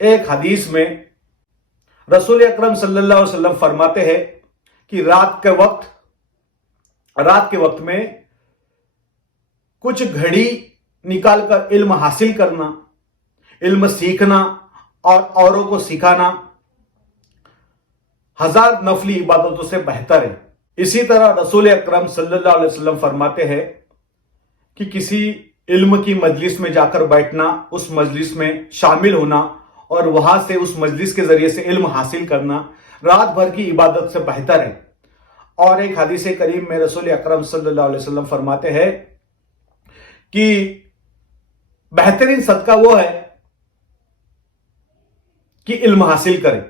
ایک حدیث میں رسول اکرم صلی اللہ علیہ وسلم فرماتے ہیں کہ رات کے وقت میں کچھ گھڑی نکال کر علم حاصل کرنا، علم سیکھنا اور اوروں کو سکھانا 1000 نفلی عبادتوں سے بہتر ہے۔ اسی طرح رسول اکرم صلی اللہ علیہ وسلم فرماتے ہیں کہ کسی علم کی مجلس میں جا کر بیٹھنا، اس مجلس میں شامل ہونا اور وہاں سے اس مجلس کے ذریعے سے علم حاصل کرنا رات بھر کی عبادت سے بہتر ہے۔ اور ایک حدیث کریم میں رسول اکرم صلی اللہ علیہ وسلم فرماتے ہیں کہ بہترین صدقہ وہ ہے کہ علم حاصل کرے۔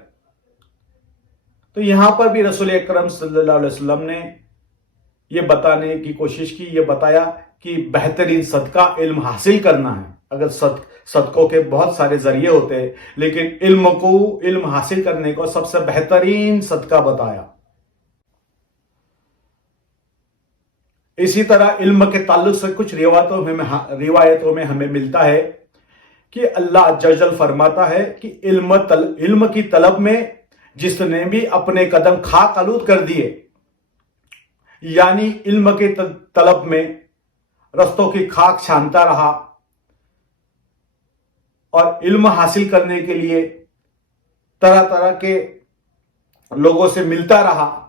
تو یہاں پر بھی رسول اکرم صلی اللہ علیہ وسلم نے یہ بتانے کی کوشش کی، یہ بتایا کہ بہترین صدقہ علم حاصل کرنا ہے۔ اگر صدقوں کے بہت سارے ذریعے ہوتے ہیں، لیکن علم حاصل کرنے کو سب سے بہترین صدقہ بتایا۔ اسی طرح علم کے تعلق سے کچھ روایتوں میں ہمیں ملتا ہے کہ اللہ عز و جل فرماتا ہے کہ علم کی طلب میں جس نے بھی اپنے قدم خاک آلود کر دیے، یعنی علم کے طلب میں رستوں کی خاک چھانتا رہا اور علم حاصل کرنے کے لیے طرح طرح کے لوگوں سے ملتا رہا،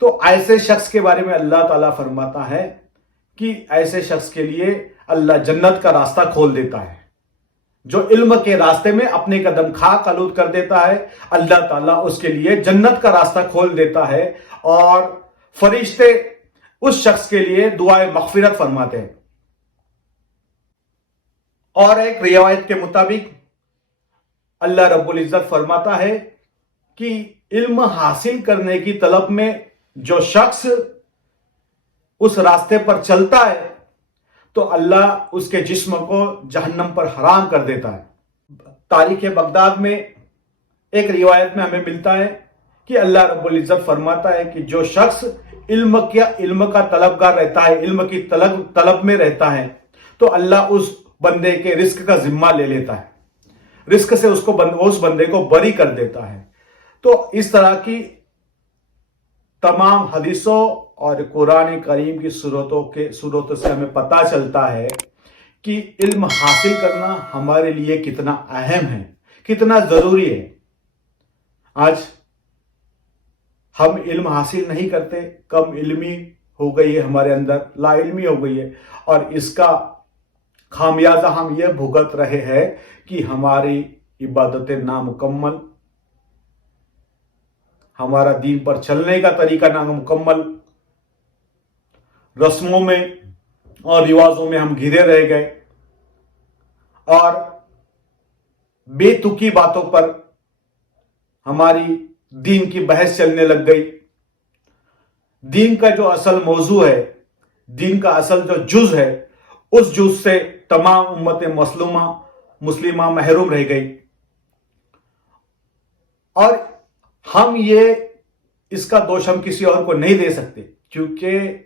تو ایسے شخص کے بارے میں اللہ تعالیٰ فرماتا ہے کہ ایسے شخص کے لیے اللہ جنت کا راستہ کھول دیتا ہے۔ جو علم کے راستے میں اپنے قدم خاک آلود کر دیتا ہے، اللہ تعالیٰ اس کے لیے جنت کا راستہ کھول دیتا ہے اور فرشتے اس شخص کے لیے دعائے مغفرت فرماتے ہیں۔ اور ایک روایت کے مطابق اللہ رب العزت فرماتا ہے کہ علم حاصل کرنے کی طلب میں جو شخص اس راستے پر چلتا ہے تو اللہ اس کے جسم کو جہنم پر حرام کر دیتا ہے۔ تاریخ بغداد میں ایک روایت میں ہمیں ملتا ہے کہ اللہ رب العزت فرماتا ہے کہ جو شخص علم کا طلبگار رہتا ہے، علم کی طلب میں رہتا ہے، تو اللہ اس بندے کے رزق کا ذمہ لے لیتا ہے، رزق سے اس بندے کو بری کر دیتا ہے۔ تو اس طرح کی تمام حدیثوں اور قرآن کریم کی صورتوں سے ہمیں پتہ چلتا ہے کہ علم حاصل کرنا ہمارے لیے کتنا اہم ہے، کتنا ضروری ہے۔ آج ہم علم حاصل نہیں کرتے، کم علمی ہو گئی ہے ہمارے اندر، لا علمی ہو گئی ہے، اور اس کا خامیازہ ہم یہ بھگت رہے ہیں کہ ہماری عبادتیں نامکمل، ہمارا دین پر چلنے کا طریقہ نامکمل، رسموں میں اور رواجوں میں ہم گھرے رہ گئے اور بے تکی باتوں پر ہماری دین کی بحث چلنے لگ گئی۔ دین کا جو اصل موضوع ہے، دین کا اصل جو جز ہے، اس جز سے تمام امت مسلمہ محروم رہ گئی۔ اور ہم اس کا دوش ہم کسی اور کو نہیں دے سکتے، کیونکہ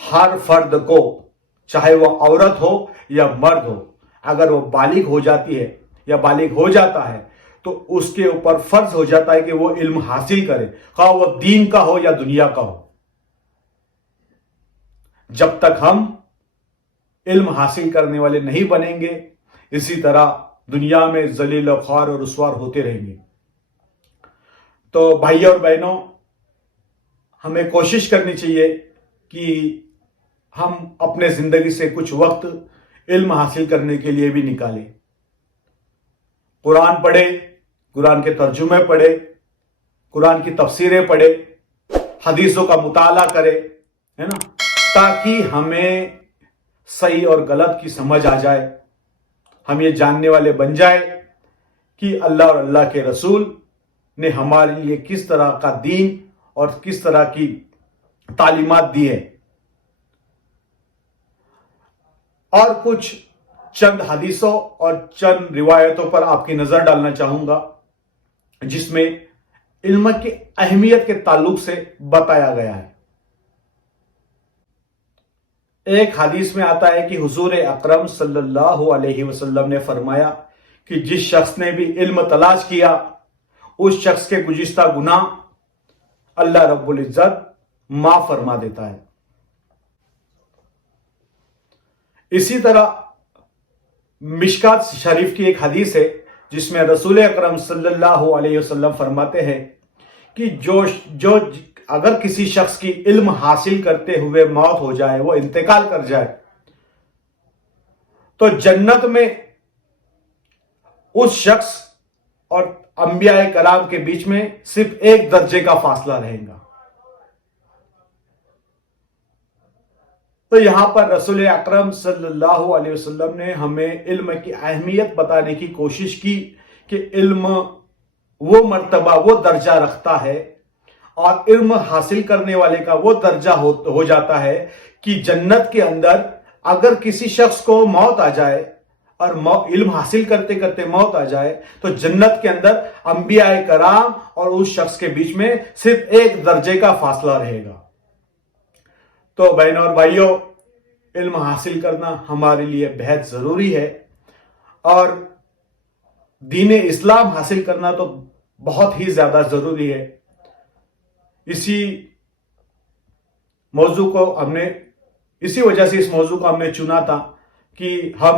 ہر فرد کو، چاہے وہ عورت ہو یا مرد ہو، اگر وہ بالغ ہو جاتی ہے یا بالغ ہو جاتا ہے تو اس کے اوپر فرض ہو جاتا ہے کہ وہ علم حاصل کرے، خواہ وہ دین کا ہو یا دنیا کا ہو۔ جب تک ہم علم حاصل کرنے والے نہیں بنیں گے، اسی طرح دنیا میں ذلیل و خوار اور رسوا ہوتے رہیں گے۔ تو بھائیوں اور بہنوں، ہمیں کوشش کرنی چاہیے کہ ہم اپنے زندگی سے کچھ وقت علم حاصل کرنے کے لیے بھی نکالیں۔ قرآن پڑھے، قرآن کے ترجمے پڑھے، قرآن کی تفسیریں پڑھے، حدیثوں کا مطالعہ کرے، ہے نا، تاکہ ہمیں صحیح اور غلط کی سمجھ آ جائے، ہم یہ جاننے والے بن جائے کہ اللہ اور اللہ کے رسول نے ہمارے لیے کس طرح کا دین اور کس طرح کی تعلیمات دی ہے۔ اور کچھ چند حدیثوں اور چند روایتوں پر آپ کی نظر ڈالنا چاہوں گا، جس میں علم کی اہمیت کے تعلق سے بتایا گیا ہے۔ ایک حدیث میں آتا ہے کہ حضور اکرم صلی اللہ علیہ وسلم نے فرمایا کہ جس شخص نے بھی علم تلاش کیا اس شخص کے گزشتہ گناہ اللہ رب العزت معاف فرما دیتا ہے۔ اسی طرح مشکات شریف کی ایک حدیث ہے جس میں رسول اکرم صلی اللہ علیہ وسلم فرماتے ہیں کہ جو اگر کسی شخص کی علم حاصل کرتے ہوئے موت ہو جائے، وہ انتقال کر جائے، تو جنت میں اس شخص اور انبیاء کرام کے بیچ میں صرف ایک درجے کا فاصلہ رہے گا۔ تو یہاں پر رسول اکرم صلی اللہ علیہ وسلم نے ہمیں علم کی اہمیت بتانے کی کوشش کی کہ علم وہ مرتبہ، وہ درجہ رکھتا ہے اور علم حاصل کرنے والے کا وہ درجہ ہو جاتا ہے کہ جنت کے اندر اگر کسی شخص کو موت آ جائے اور علم حاصل کرتے کرتے موت آ جائے تو جنت کے اندر انبیاء کرام اور اس شخص کے بیچ میں صرف ایک درجے کا فاصلہ رہے گا۔ تو بہنوں اور بھائیوں، علم حاصل کرنا ہمارے لیے بہت ضروری ہے، اور دین اسلام حاصل کرنا تو بہت ہی زیادہ ضروری ہے۔ اسی وجہ سے اس موضوع کو ہم نے چنا تھا کہ ہم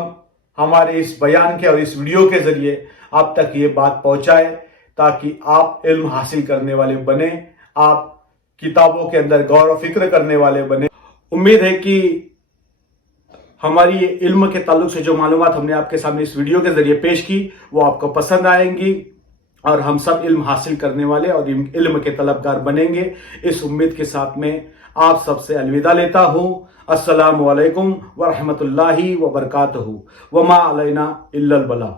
ہمارے اس بیان کے اور اس ویڈیو کے ذریعے آپ تک یہ بات پہنچائے تاکہ آپ علم حاصل کرنے والے بنیں، آپ کتابوں کے اندر غور و فکر کرنے والے بنیں۔ امید ہے کہ ہماری علم کے تعلق سے جو معلومات ہم نے آپ کے سامنے اس ویڈیو کے ذریعے پیش کی وہ آپ کو پسند آئیں گی اور ہم سب علم حاصل کرنے والے اور علم کے طلبگار بنیں گے۔ اس امید کے ساتھ میں آپ سب سے الوداع لیتا ہوں۔ السلام علیکم ورحمۃ اللہ وبرکاتہ۔ وما علینا الا البلاغ۔